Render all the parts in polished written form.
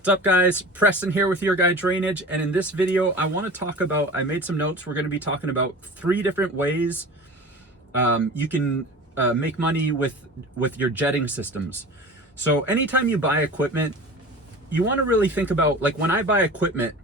What's up, guys? Preston here with Your Guy Drainage, and in this video I want to talk about, I made some notes. We're going to be talking about 3 different ways you can make money with your jetting systems. So anytime you buy equipment, you want to really think about, like, when I buy equipment,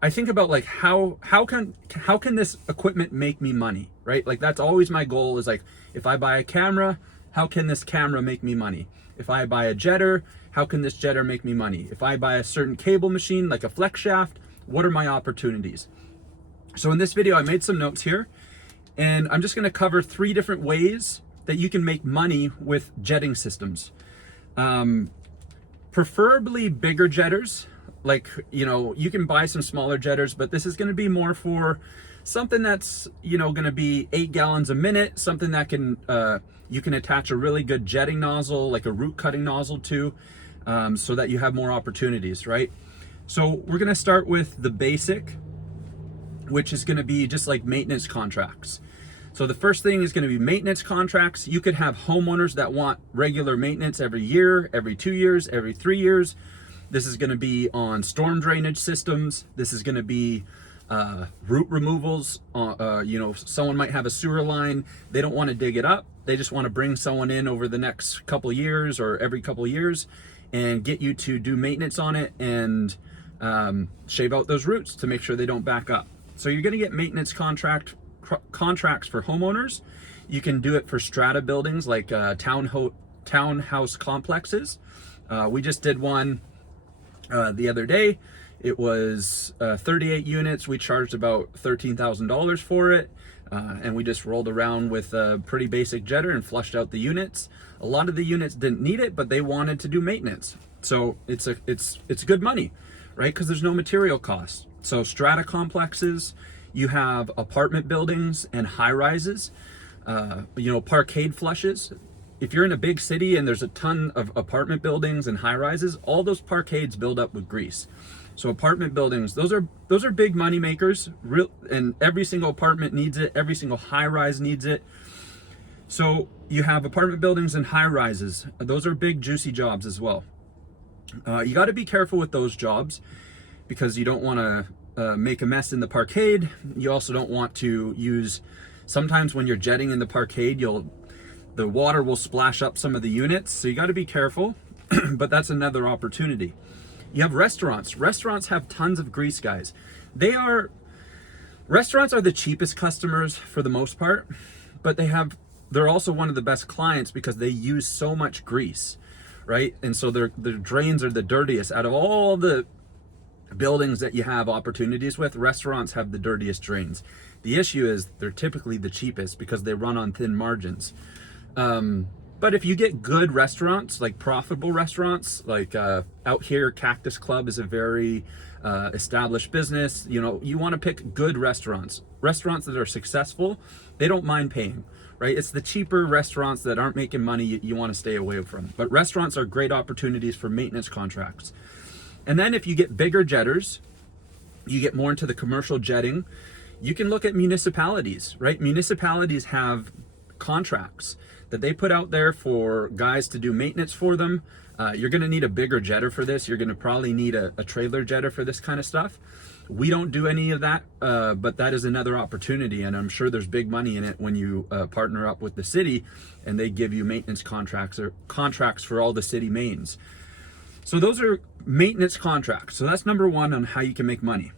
I think about, like, how can this equipment make me money, right? Like, that's always my goal, is like, if I buy a camera, how can this camera make me money? If I buy a jetter, how can this jetter make me money? If I buy a certain cable machine, like a flex shaft, what are my opportunities? So in this video, I made some notes here, and I'm just gonna cover 3 different ways that you can make money with jetting systems. Preferably bigger jetters. Like, you know, you can buy some smaller jetters, but this is gonna be more for something that's, you know, gonna be 8 gallons a minute, something that can, you can attach a really good jetting nozzle, like a root cutting nozzle to, so that you have more opportunities, right? So we're gonna start with the basic, which is gonna be just like maintenance contracts. So the first thing is gonna be maintenance contracts. You could have homeowners that want regular maintenance every year, every 2 years, every 3 years. This is gonna be on storm drainage systems. This is gonna be root removals. You know, someone might have a sewer line. They don't want to dig it up. They just want to bring someone in over the next couple of years or every couple of years and get you to do maintenance on it and shave out those roots to make sure they don't back up. So you're going to get maintenance contracts for homeowners. You can do it for strata buildings, like townhouse complexes. We just did one the other day. It was 38 units. We charged about $13,000 for it. And we just rolled around with a pretty basic jetter and flushed out the units. A lot of the units didn't need it, but they wanted to do maintenance. So it's good money, right? Because there's no material cost. So strata complexes, you have apartment buildings and high rises, you know, parkade flushes. If you're in a big city and there's a ton of apartment buildings and high rises, all those parkades build up with grease. So apartment buildings, those are big money makers, and every single apartment needs it. Every single high rise needs it. So you have apartment buildings and high rises. Those are big, juicy jobs as well. You got to be careful with those jobs because you don't want to make a mess in the parkade. You also don't want to use. Sometimes when you're jetting in the parkade, the water will splash up some of the units. So you got to be careful. But that's another opportunity. You have restaurants. Restaurants have tons of grease, guys. Restaurants are the cheapest customers for the most part, but they're also one of the best clients because they use so much grease, right? And so their drains are the dirtiest. Out of all the buildings that you have opportunities with, restaurants have the dirtiest drains. The issue is they're typically the cheapest because they run on thin margins. But if you get good restaurants, like profitable restaurants, like out here, Cactus Club is a very established business. You know, you want to pick good restaurants that are successful. They don't mind paying, right? It's the cheaper restaurants that aren't making money you want to stay away from. But restaurants are great opportunities for maintenance contracts. And then if you get bigger jetters, you get more into the commercial jetting, you can look at municipalities, right? Municipalities have contracts that they put out there for guys to do maintenance for them. You're gonna need a bigger jetter for this. You're gonna probably need a trailer jetter for this kind of stuff. We don't do any of that, but that is another opportunity, and I'm sure there's big money in it when you partner up with the city and they give you maintenance contracts or contracts for all the city mains. So those are maintenance contracts. So that's number 1 on how you can make money.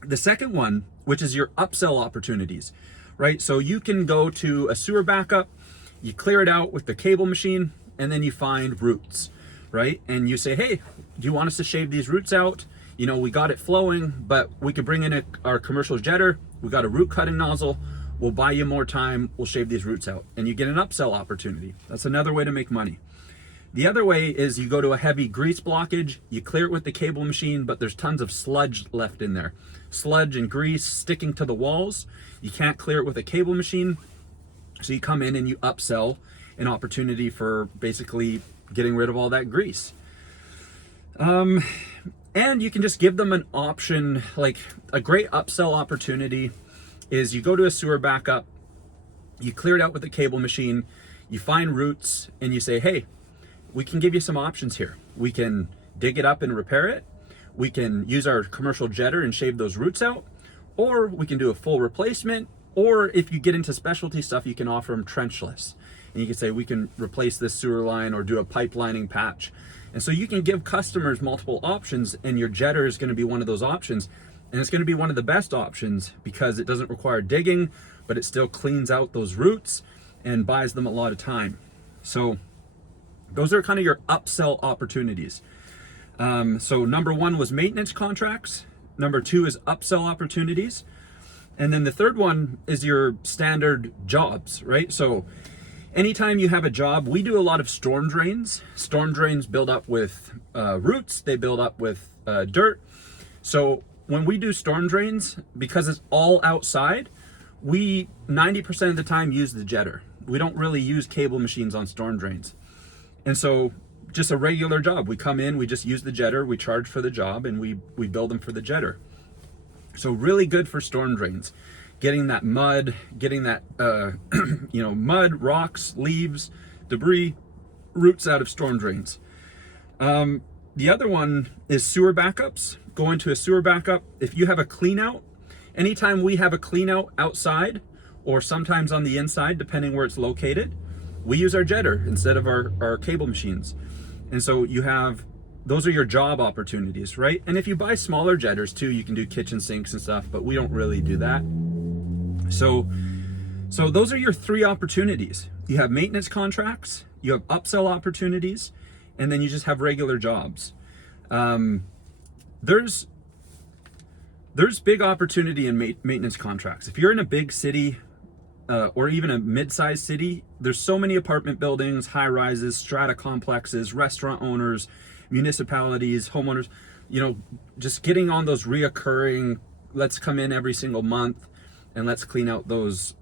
The second one, which is your upsell opportunities, right? So you can go to a sewer backup, you clear it out with the cable machine, and then you find roots, right? And you say, hey, do you want us to shave these roots out? You know, we got it flowing, but we could bring in our commercial jetter. We got a root cutting nozzle. We'll buy you more time. We'll shave these roots out. And you get an upsell opportunity. That's another way to make money. The other way is you go to a heavy grease blockage, you clear it with the cable machine, but there's tons of sludge left in there. Sludge and grease sticking to the walls. You can't clear it with a cable machine. So you come in and you upsell an opportunity for basically getting rid of all that grease. And you can just give them an option. Like, a great upsell opportunity is you go to a sewer backup, you clear it out with a cable machine, you find roots, and you say, hey, we can give you some options here. We can dig it up and repair it. We can use our commercial jetter and shave those roots out, or we can do a full replacement. Or if you get into specialty stuff, you can offer them trenchless. And you can say, we can replace this sewer line or do a pipelining patch. And so you can give customers multiple options, and your jetter is going to be one of those options. And it's going to be one of the best options because it doesn't require digging, but it still cleans out those roots and buys them a lot of time. So those are kind of your upsell opportunities. So number one was maintenance contracts. Number two is upsell opportunities. And then the third one is your standard jobs, right? So anytime you have a job, we do a lot of storm drains. Storm drains build up with roots, they build up with dirt. So when we do storm drains, because it's all outside, we 90% of the time use the jetter. We don't really use cable machines on storm drains. And so just a regular job, we come in, we just use the jetter, we charge for the job, and we build them for the jetter. So really good for storm drains, getting that mud, getting that, mud, rocks, leaves, debris, roots out of storm drains. The other one is sewer backups. Go into a sewer backup. If you have a clean out, anytime we have a clean out outside or sometimes on the inside, depending where it's located, we use our jetter instead of our cable machines. And so those are your job opportunities, right? And if you buy smaller jetters too, you can do kitchen sinks and stuff, but we don't really do that. So those are your three opportunities. You have maintenance contracts, you have upsell opportunities, and then you just have regular jobs. There's big opportunity in maintenance contracts. If you're in a big city or even a mid-sized city, there's so many apartment buildings, high rises, strata complexes, restaurant owners, municipalities, homeowners, just getting on those reoccurring, let's come in every single month and let's clean out those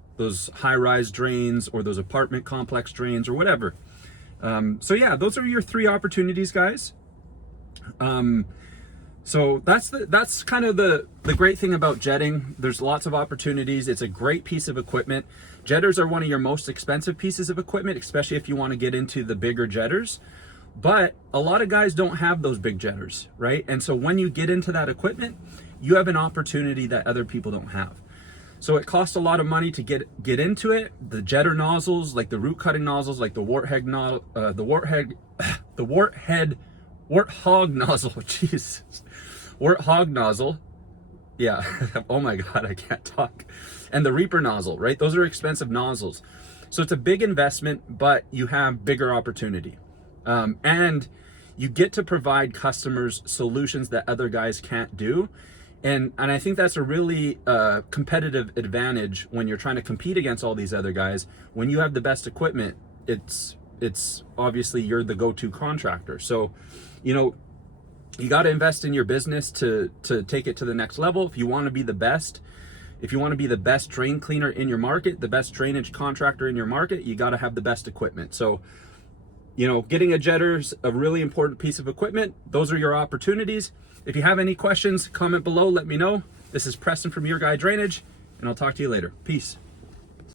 high-rise drains or those apartment complex drains or whatever. So yeah, those are your three opportunities, guys. So that's kind of the great thing about jetting. There's lots of opportunities. It's a great piece of equipment. Jetters are one of your most expensive pieces of equipment, especially if you want to get into the bigger jetters. But a lot of guys don't have those big jetters, right? And so when you get into that equipment, you have an opportunity that other people don't have. So it costs a lot of money to get into it. The jetter nozzles, like the root cutting nozzles, like the warthog nozzle, Jesus, warthog nozzle. Yeah, oh my God, I can't talk. And the Reaper nozzle, right? Those are expensive nozzles. So it's a big investment, but you have bigger opportunity. And you get to provide customers solutions that other guys can't do. And I think that's a really competitive advantage when you're trying to compete against all these other guys. When you have the best equipment, it's obviously you're the go-to contractor. So, you got to invest in your business to take it to the next level. If you want to be the best, drain cleaner in your market, the best drainage contractor in your market, you got to have the best equipment. So, getting a jetter's a really important piece of equipment. Those are your opportunities. If you have any questions, comment below, let me know. This is Preston from Your Guy Drainage, and I'll talk to you later. Peace.